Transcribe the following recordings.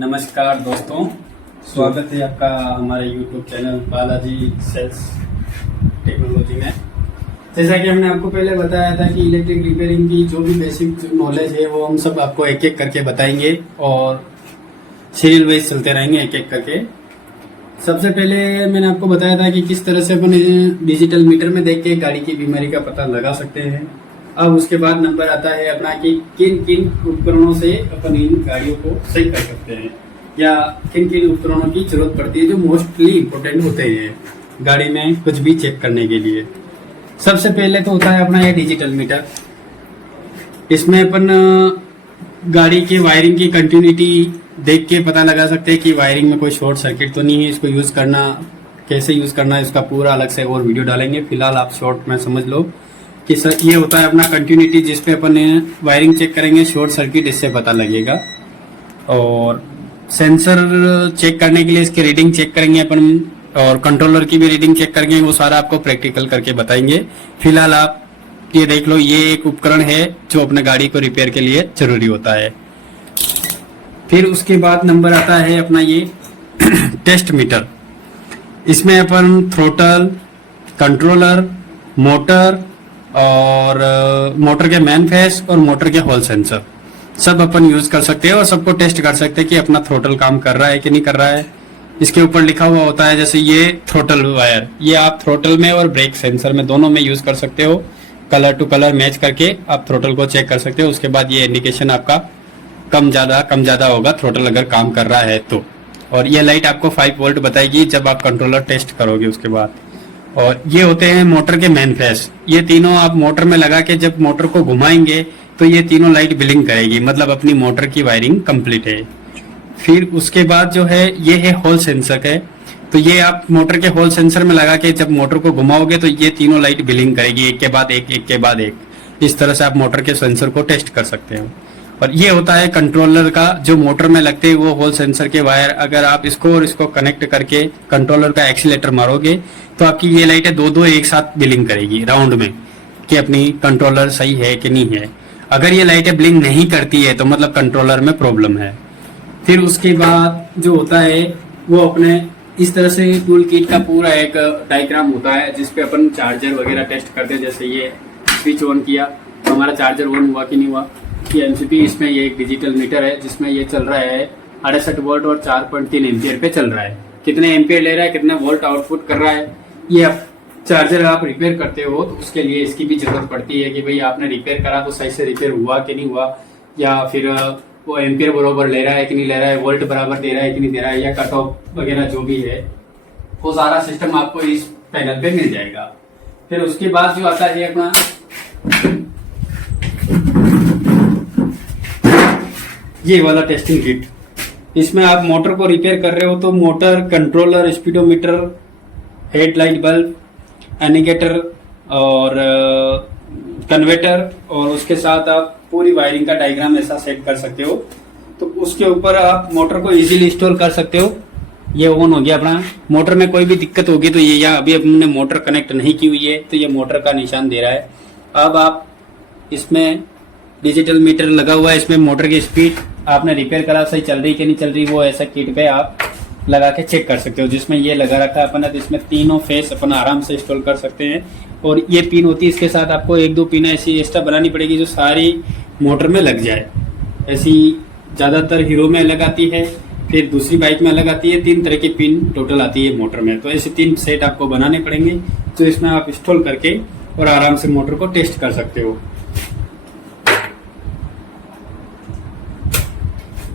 नमस्कार दोस्तों, स्वागत है आपका हमारे YouTube channel Balaji sales technology में। जैसा कि हमने आपको पहले बताया था कि इलेक्ट्रिक रिपेयरिंग की जो भी बेसिक नॉलेज है वो हम सब आपको एक एक करके बताएंगे और सीरियल वाइज चलते रहेंगे एक एक करके। सबसे पहले मैंने आपको बताया था कि किस तरह से अपन डिजिटल मीटर में देख के गाड़ी की बीमारी का पता लगा सकते हैं। अब उसके बाद नंबर आता है अपना कि किन किन उपकरणों से अपन इन गाड़ियों को सही कर सकते हैं या किन किन उपकरणों की जरूरत पड़ती है जो मोस्टली इम्पोर्टेंट होते हैं गाड़ी में कुछ भी चेक करने के लिए। सबसे पहले तो होता है अपना ये डिजिटल मीटर। इसमें अपन गाड़ी की वायरिंग की कंटिन्यूटी देख के पता लगा सकते हैं कि वायरिंग में कोई शॉर्ट सर्किट तो नहीं है। इसको यूज करना कैसे यूज करना है इसका पूरा अलग से और वीडियो डालेंगे। फिलहाल आप शॉर्ट में समझ लो कि सर ये होता है अपना कंटिन्यूटी जिसपे अपन वायरिंग चेक करेंगे, शॉर्ट सर्किट इससे पता लगेगा। और सेंसर चेक करने के लिए इसकी रीडिंग चेक करेंगे अपन और कंट्रोलर की भी रीडिंग चेक करेंगे। वो सारा आपको प्रैक्टिकल करके बताएंगे। फिलहाल आप ये देख लो, ये एक उपकरण है जो अपने गाड़ी को रिपेयर के लिए जरूरी होता है। फिर उसके बाद नंबर आता है अपना ये टेस्ट मीटर। इसमें अपन थ्रोटल, कंट्रोलर, मोटर और मोटर के मैन फेस और मोटर के हॉल सेंसर सब अपन यूज कर सकते हैं और सबको टेस्ट कर सकते हैं कि अपना थ्रोटल काम कर रहा है कि नहीं कर रहा है। इसके ऊपर लिखा हुआ होता है जैसे ये थ्रोटल वायर, ये आप थ्रोटल में और ब्रेक सेंसर में दोनों में यूज कर सकते हो। कलर टू कलर मैच करके आप थ्रोटल को चेक कर सकते हो। उसके बाद ये इंडिकेशन आपका कम ज्यादा होगा थ्रोटल अगर काम कर रहा है तो। और ये लाइट आपको 5 वोल्ट बताएगी जब आप कंट्रोलर टेस्ट करोगे उसके बाद। और ये होते हैं मोटर के मैन फेस। ये तीनों आप मोटर में लगा के जब मोटर को घुमाएंगे तो ये तीनों लाइट ब्लिंक करेगी, मतलब अपनी मोटर की वायरिंग कंप्लीट है। फिर उसके बाद जो है ये है हॉल सेंसर है। तो ये आप मोटर के हॉल सेंसर में लगा के जब मोटर को घुमाओगे तो ये तीनों लाइट ब्लिंक करेगी, एक के बाद एक, एक के बाद एक। इस तरह से आप मोटर के सेंसर को टेस्ट कर सकते हो। और ये होता है कंट्रोलर का, जो मोटर में लगते हैं वो हॉल सेंसर के वायर। अगर आप इसको और इसको कनेक्ट करके कंट्रोलर का एक्सीलेटर मारोगे तो आपकी ये लाइटें दो एक साथ ब्लिंक करेगी राउंड में कि अपनी कंट्रोलर सही है कि नहीं है। अगर ये लाइटें ब्लिंक नहीं करती है तो मतलब कंट्रोलर में प्रॉब्लम है। फिर उसके बाद जो होता है वो अपने इस तरह से टूल किट का पूरा एक डायग्राम होता है जिसपे अपन चार्जर वगैरह टेस्ट करते हैं। जैसे ये स्विच ऑन किया तो हमारा चार्जर ऑन हुआ कि नहीं हुआ। ये एमसीपी, इसमें ये एक डिजिटल मीटर है जिसमें ये चल रहा है 68 वोल्ट और 4.3 एम्पियर पे चल रहा है। कितने एम्पियर ले रहा है, कितने वोल्ट आउटपुट कर रहा है। ये आप चार्जर आप रिपेयर करते हो तो उसके लिए इसकी भी जरूरत पड़ती है कि भाई आपने रिपेयर करा तो सही से रिपेयर हुआ कि नहीं हुआ, या फिर वो एम्पियर बराबर ले रहा है कि नहीं ले रहा है, वोल्ट बराबर दे रहा है कि नहीं दे रहा है, या कट ऑफ वगैरह जो भी है वो सारा सिस्टम आपको इस पैनल पे मिल जाएगा। फिर उसके बाद जो आता है अपना ये वाला टेस्टिंग किट। इसमें आप मोटर को रिपेयर कर रहे हो तो motor, controller, speedometer, headlight bulb, indicator और कन्वर्टर और उसके साथ आप पूरी वायरिंग का डायग्राम ऐसा सेट कर सकते हो। तो उसके ऊपर आप मोटर को इजीली इंस्टॉल कर सकते हो। ये ऑन हो गया अपना। मोटर में कोई भी दिक्कत होगी तो ये यहाँ अभी हमने मोटर कनेक्ट नहीं की हुई है तो ये मोटर का निशान दे रहा है। अब आप इसमें डिजिटल मीटर लगा हुआ है, इसमें मोटर की स्पीड आपने रिपेयर करा सही चल रही कि नहीं चल रही वो ऐसा किट पे आप लगा के चेक कर सकते हो। जिसमें ये लगा रखा है अपन, तो इसमें तीनों फेस अपन आराम से इंस्टॉल कर सकते हैं। और ये पिन होती है, इसके साथ आपको 1-2 पिन ऐसी एक्स्ट्रा बनानी पड़ेगी जो सारी मोटर में लग जाए। ऐसी ज्यादातर हीरो में अलग आती है, फिर दूसरी बाइक में अलग आती है। 3 तरह की पिन टोटल आती है मोटर में। तो ऐसे 3 सेट आपको बनाने पड़ेंगे जो इसमें आप इंस्टॉल करके और आराम से मोटर को टेस्ट कर सकते हो।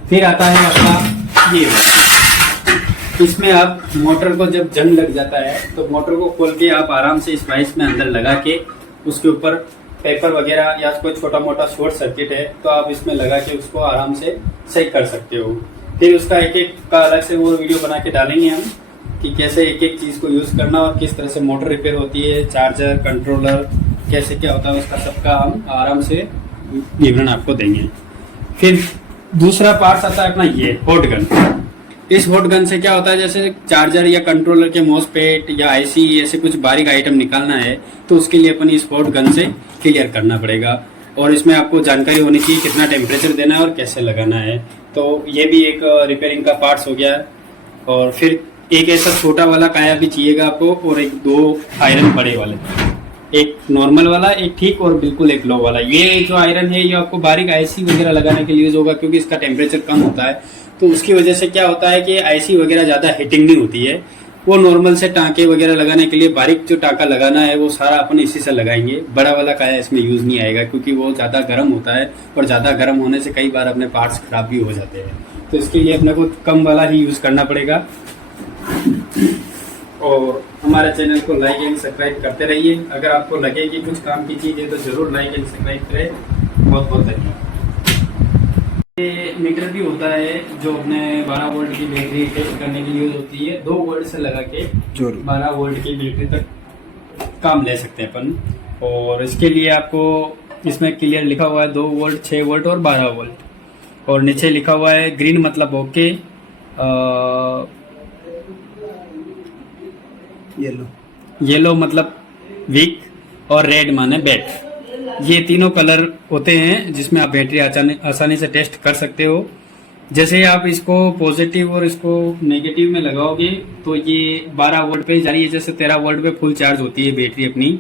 फिर आता है अपना ये, इसमें आप मोटर को जब जंग लग जाता है तो मोटर को खोल के आप आराम से इस वाइस में अंदर लगा के उसके ऊपर पेपर वगैरह या कोई छोटा मोटा शॉर्ट सर्किट है तो आप इसमें लगा के उसको आराम से सही कर सकते हो। फिर उसका एक एक का अलग से वो वीडियो बना के डालेंगे हम कि कैसे एक एक चीज को यूज करना और किस तरह से मोटर रिपेयर होती है, चार्जर, कंट्रोलर कैसे क्या होता है उसका सबका हम आराम से विवरण आपको देंगे। फिर दूसरा पार्ट आता है अपना ये हॉट गन। इस हॉट गन से क्या होता है, जैसे चार्जर या कंट्रोलर के मॉसफेट या आईसी ऐसे कुछ बारीक आइटम निकालना है तो उसके लिए अपन इस हॉट गन से क्लियर करना पड़ेगा। और इसमें आपको जानकारी होनी चाहिए कितना टेम्परेचर देना है और कैसे लगाना है। तो ये भी एक रिपेयरिंग का पार्ट्स हो गया। और फिर एक ऐसा छोटा वाला काया भी चाहिएगा आपको, और एक 2 आयरन बड़े वाले, एक नॉर्मल वाला, एक ठीक और बिल्कुल एक लो वाला। ये जो आयरन है ये आपको बारीक आईसी वगैरह लगाने के लिए यूज होगा, क्योंकि इसका टेम्परेचर कम होता है। तो उसकी वजह से क्या होता है कि आईसी वगैरह ज़्यादा हीटिंग नहीं होती है। वो नॉर्मल से टाँके वगैरह लगाने के लिए बारीक जो टाँका लगाना है वो सारा अपन इसी से लगाएंगे। बड़ा वाला काया इसमें यूज़ नहीं आएगा, क्योंकि वो ज़्यादा गर्म होता है और ज़्यादा गर्म होने से कई बार अपने पार्ट्स खराब भी हो जाते हैं। तो इसके लिए अपने को कम वाला ही यूज़ करना पड़ेगा। और हमारे चैनल को लाइक एंड सब्सक्राइब करते रहिए। अगर आपको लगे कि कुछ काम की चीज़ है तो ज़रूर लाइक एंड सब्सक्राइब करें। बहुत बहुत धन्यवाद। ये मीटर भी होता है जो अपने 12 वोल्ट की बैटरी टेस्ट करने के लिए यूज होती है। 2 वोल्ट से लगा के 12 वोल्ट की बैटरी तक काम ले सकते हैं अपन। और इसके लिए आपको इसमें क्लियर लिखा हुआ है 2 वोल्ट, 6 वोल्ट और 12 वोल्ट। और नीचे लिखा हुआ है ग्रीन मतलब ओके, येलो मतलब वीक, और रेड माने बैट। ये तीनों कलर होते हैं जिसमें आप बैटरी आसानी से टेस्ट कर सकते हो। जैसे ही आप इसको पॉजिटिव और इसको नेगेटिव में लगाओगे तो ये 12 वोल्ट पे जा रही है, जैसे 13 वोल्ट पे फुल चार्ज होती है बैटरी अपनी।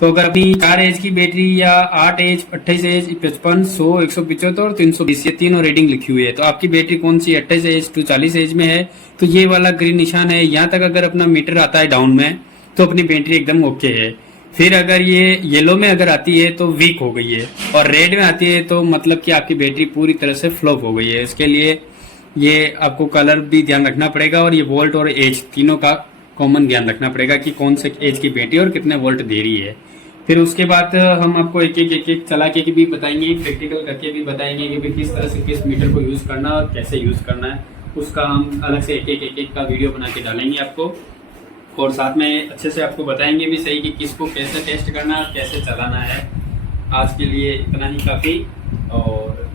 तो अगर अपनी 4 एज की बैटरी या 8 एज, 28 एज, 55, 100, 175 और 320 ये तीनों रेटिंग लिखी हुई है, तो आपकी बैटरी कौन सी 28 एज टू 40 एज में है तो ये वाला ग्रीन निशान है। यहाँ तक अगर अपना मीटर आता है डाउन में तो अपनी बैटरी एकदम ओके है। फिर अगर ये येलो में अगर आती है तो वीक हो गई है, और रेड में आती है तो मतलब कि आपकी बैटरी पूरी तरह से फ्लॉप हो गई है। इसके लिए ये आपको कलर भी ध्यान रखना पड़ेगा, और ये वोल्ट और एज तीनों का कॉमन ध्यान रखना पड़ेगा कि कौन से एज की बैटरी और कितने वोल्ट दे रही है। फिर उसके बाद हम आपको एक एक चला के भी बताएंगे, प्रैक्टिकल करके भी बताएंगे कि किस तरह से किस मीटर को यूज़ करना है और कैसे यूज़ करना है। उसका हम अलग से एक का वीडियो बना के डालेंगे आपको, और साथ में अच्छे से आपको बताएंगे भी सही कि किसको कैसे टेस्ट करना है और कैसे चलाना है। आज के लिए इतना ही काफ़ी, और